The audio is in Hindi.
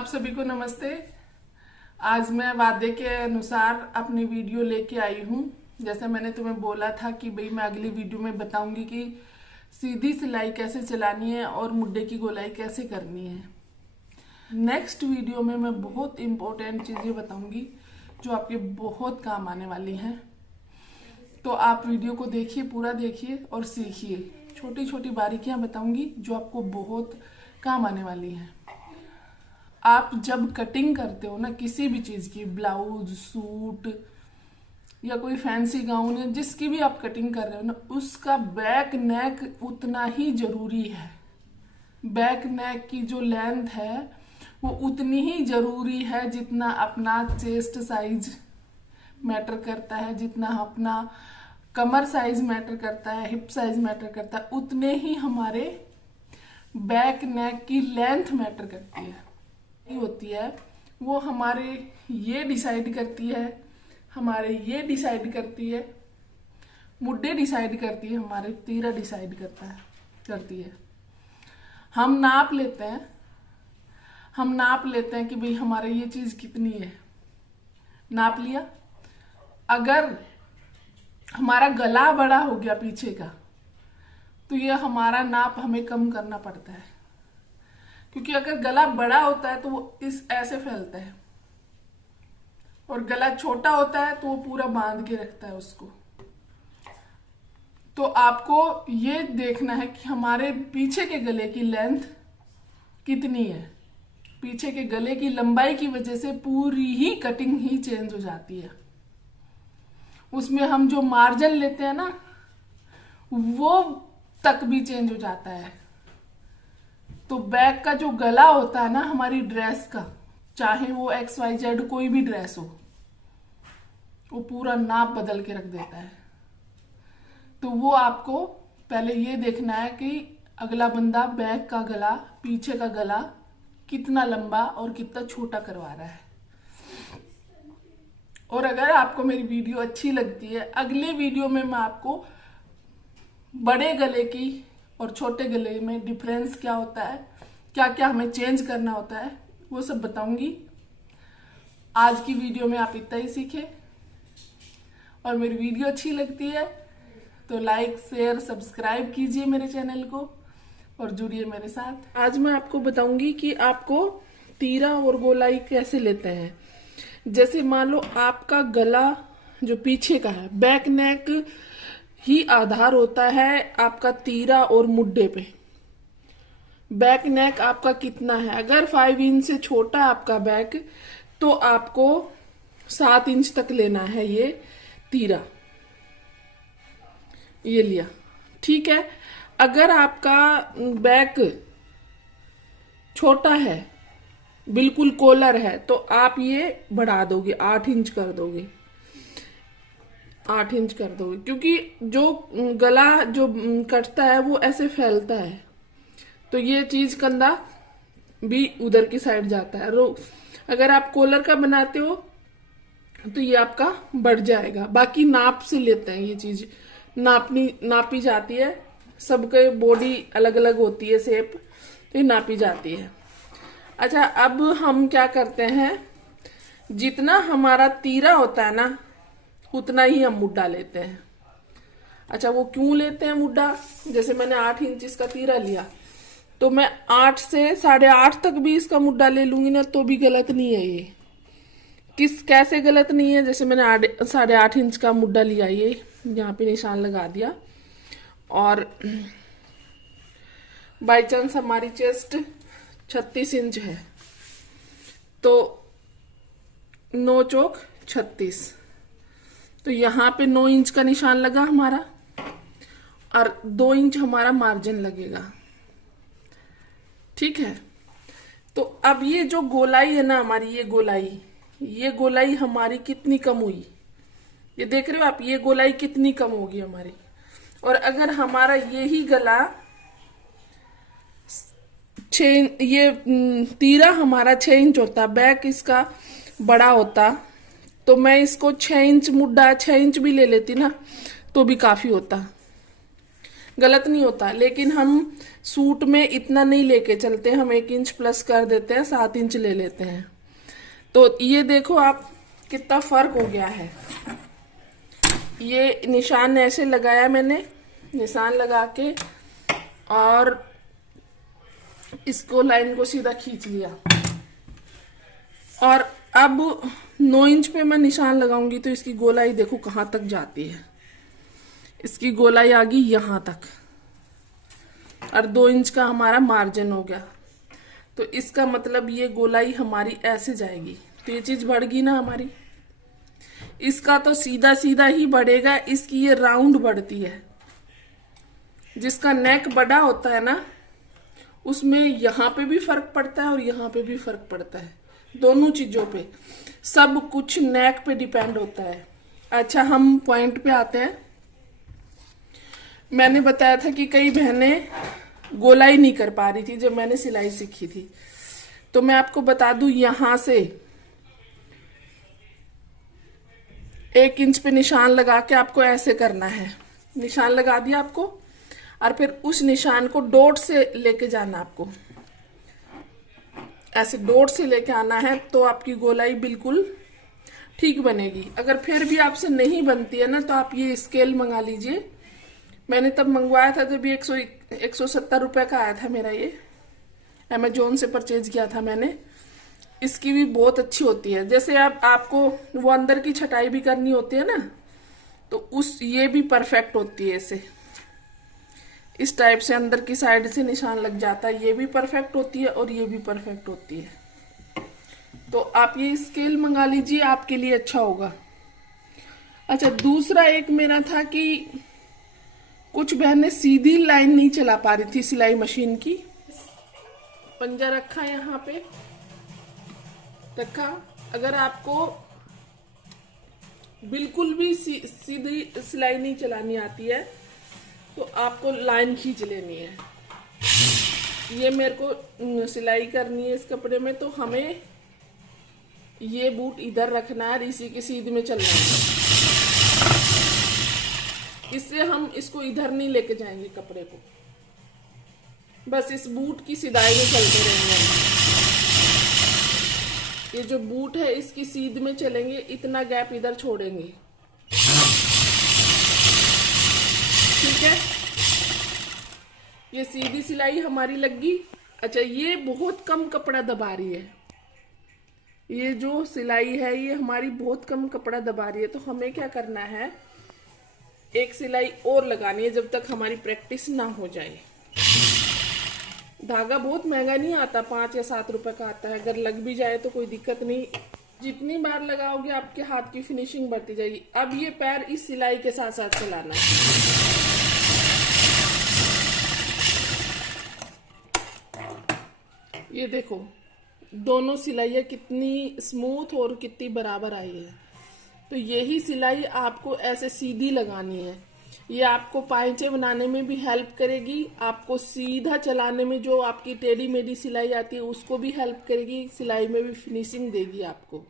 आप सभी को नमस्ते। आज मैं वादे के अनुसार अपनी वीडियो लेके आई हूँ। जैसे मैंने तुम्हें बोला था कि भाई मैं अगली वीडियो में बताऊंगी कि सीधी सिलाई कैसे चलानी है और मुड्डे की गोलाई कैसे करनी है। नेक्स्ट वीडियो में मैं बहुत इम्पोर्टेंट चीज़ें बताऊंगी जो आपके बहुत काम आने वाली हैं। तो आप वीडियो को देखिए, पूरा देखिए और सीखिए। छोटी छोटी बारीकियां बताऊंगी जो आपको बहुत काम आने वाली हैं। आप जब कटिंग करते हो ना किसी भी चीज की, ब्लाउज, सूट या कोई फैंसी गाउन या जिसकी भी आप कटिंग कर रहे हो ना, उसका बैक नेक उतना ही जरूरी है। बैक नेक की जो लेंथ है वो उतनी ही जरूरी है जितना अपना चेस्ट साइज मैटर करता है, जितना अपना कमर साइज मैटर करता है, हिप साइज मैटर करता है, उतने ही हमारे बैक नेक की लेंथ मैटर करती है। होती है वो हमारे ये डिसाइड करती है, हमारे ये डिसाइड करती है, मुड्डे डिसाइड करती है, हमारे तीरा डिसाइड करती है। हम नाप लेते हैं कि भाई हमारे ये चीज कितनी है, नाप लिया। अगर हमारा गला बड़ा हो गया पीछे का तो ये हमारा नाप हमें कम करना पड़ता है, क्योंकि अगर गला बड़ा होता है तो वो इस ऐसे फैलता है और गला छोटा होता है तो वो पूरा बांध के रखता है उसको। तो आपको ये देखना है कि हमारे पीछे के गले की लेंथ कितनी है। पीछे के गले की लंबाई की वजह से पूरी ही कटिंग ही चेंज हो जाती है। उसमें हम जो मार्जिन लेते हैं ना वो तक भी चेंज हो जाता है। तो बैक का जो गला होता है ना हमारी ड्रेस का, चाहे वो XYZ कोई भी ड्रेस हो, वो पूरा नाप बदल के रख देता है। तो वो आपको पहले ये देखना है कि अगला बंदा बैक का गला, पीछे का गला कितना लंबा और कितना छोटा करवा रहा है। और अगर आपको मेरी वीडियो अच्छी लगती है, अगले वीडियो में मैं आपको बड़े गले की और छोटे गले में डिफरेंस क्या होता है, क्या क्या हमें चेंज करना होता है, वो सब बताऊंगी। आज की वीडियो में आप इतना ही सीखे। और मेरी वीडियो अच्छी लगती है तो लाइक, शेयर, सब्सक्राइब कीजिए मेरे चैनल को और जुड़िए मेरे साथ। आज मैं आपको बताऊंगी कि आपको तीरा और गोलाई कैसे लेते हैं। जैसे मान लो आपका गला जो पीछे का है, बैक नेक ही आधार होता है आपका तीरा और मुड्डे पे। बैक नेक आपका कितना है, अगर 5 इंच से छोटा आपका बैक तो आपको 7 इंच तक लेना है ये तीरा। ये लिया, ठीक है। अगर आपका बैक छोटा है, बिल्कुल कॉलर है, तो आप ये बढ़ा दोगे, 8 इंच कर दोगे, 8 इंच कर दोगे, क्योंकि जो गला जो कटता है वो ऐसे फैलता है तो ये चीज कंधा भी उधर की साइड जाता है। अगर आप कॉलर का बनाते हो तो ये आपका बढ़ जाएगा। बाकी नाप से लेते हैं, ये चीज नापी जाती है। सबके बॉडी अलग अलग होती है शेप, तो ये नापी जाती है। अच्छा, अब हम क्या करते हैं, जितना हमारा तीरा होता है ना उतना ही हम मुड्डा लेते हैं। अच्छा, वो क्यों लेते हैं मुड्डा? जैसे मैंने 8 इंच इसका तीरा लिया तो मैं 8 से 8.5 तक भी इसका मुड्डा ले लूंगी ना तो भी गलत नहीं है। ये कैसे गलत नहीं है? जैसे मैंने 8.5 इंच का मुड्डा लिया, ये यहाँ पे निशान लगा दिया, और बाई चांस हमारी चेस्ट 36 इंच है तो 9 चौक 36, तो यहाँ पे 9 इंच का निशान लगा हमारा और 2 इंच हमारा मार्जिन लगेगा, ठीक है। तो अब ये जो गोलाई है ना हमारी, ये गोलाई हमारी कितनी कम हुई, ये देख रहे हो आप, ये गोलाई कितनी कम होगी हमारी। और अगर हमारा यही गला ये तीरा हमारा 6 इंच होता, बैक इसका बड़ा होता, तो मैं इसको 6 इंच मुड्डा 6 इंच भी ले लेती ना तो भी काफी होता, गलत नहीं होता। लेकिन हम सूट में इतना नहीं लेके चलते, हम 1 इंच प्लस कर देते हैं, 7 इंच ले लेते हैं। तो ये देखो आप कितना फर्क हो गया है। ये निशान ऐसे लगाया मैंने, निशान लगा के और इसको लाइन को सीधा खींच लिया। और अब 9 इंच पे मैं निशान लगाऊंगी तो इसकी गोलाई देखो कहाँ तक जाती है। इसकी गोलाई आ गई यहाँ तक और 2 इंच का हमारा मार्जिन हो गया। तो इसका मतलब ये गोलाई हमारी ऐसे जाएगी, तो ये चीज बढ़ गई ना हमारी। इसका तो सीधा सीधा ही बढ़ेगा, इसकी ये राउंड बढ़ती है। जिसका नेक बड़ा होता है ना उसमें यहाँ पे भी फर्क पड़ता है और यहाँ पे भी फर्क पड़ता है, दोनों चीजों पे। सब कुछ नेक पे डिपेंड होता है। अच्छा, हम पॉइंट पे आते हैं। मैंने बताया था कि कई बहनें गोलाई नहीं कर पा रही थी जब मैंने सिलाई सीखी थी। तो मैं आपको बता दूं, यहां से 1 इंच पे निशान लगा के आपको ऐसे करना है। निशान लगा दिया आपको और फिर उस निशान को डॉट से लेके जाना, आपको ऐसे डॉट से लेके आना है तो आपकी गोलाई बिल्कुल ठीक बनेगी। अगर फिर भी आपसे नहीं बनती है ना तो आप ये स्केल मंगा लीजिए। मैंने तब मंगवाया था जब ये 170 रुपए का आया था मेरा, ये अमेजोन से परचेज किया था मैंने। इसकी भी बहुत अच्छी होती है। जैसे आपको वो अंदर की छटाई भी करनी होती है ना, तो ये भी परफेक्ट होती है। ऐसे इस टाइप से अंदर की साइड से निशान लग जाता है, ये भी परफेक्ट होती है और ये भी परफेक्ट होती है। तो आप ये स्केल मंगा लीजिए, आपके लिए अच्छा होगा। अच्छा, दूसरा एक मेरा था कि कुछ बहनें सीधी लाइन नहीं चला पा रही थी सिलाई मशीन की। पंजा रखा यहाँ पे रखा, अगर आपको बिल्कुल भी सीधी सिलाई नहीं चलानी आती है तो आपको लाइन खींच लेनी है। ये मेरे को सिलाई करनी है इस कपड़े में, तो हमें ये बूट इधर रखना है और इसी के सीधे में चलना है। इससे हम इसको इधर नहीं लेके जाएंगे कपड़े को, बस इस बूट की सिधाई में चलते रहेंगे। ये जो बूट है इसकी सीध में चलेंगे, इतना गैप इधर छोड़ेंगे, ठीक है। ये सीधी सिलाई हमारी लग गई। अच्छा, ये बहुत कम कपड़ा दबा रही है। ये जो सिलाई है ये हमारी बहुत कम कपड़ा दबा रही है। तो हमें क्या करना है, एक सिलाई और लगानी है जब तक हमारी प्रैक्टिस ना हो जाए। धागा बहुत महंगा नहीं आता, 5 या 7 रुपए का आता है। अगर लग भी जाए तो कोई दिक्कत नहीं, जितनी बार लगाओगे आपके हाथ की फिनिशिंग बढ़ती जाएगी। अब ये पैर इस सिलाई के साथ साथ चलाना है। ये देखो दोनों सिलाइयाँ कितनी स्मूथ और कितनी बराबर आई है। तो यही सिलाई आपको ऐसे सीधी लगानी है। ये आपको पाइचे बनाने में भी हेल्प करेगी, आपको सीधा चलाने में जो आपकी टेढ़ी मेढ़ी सिलाई आती है उसको भी हेल्प करेगी, सिलाई में भी फिनिशिंग देगी आपको।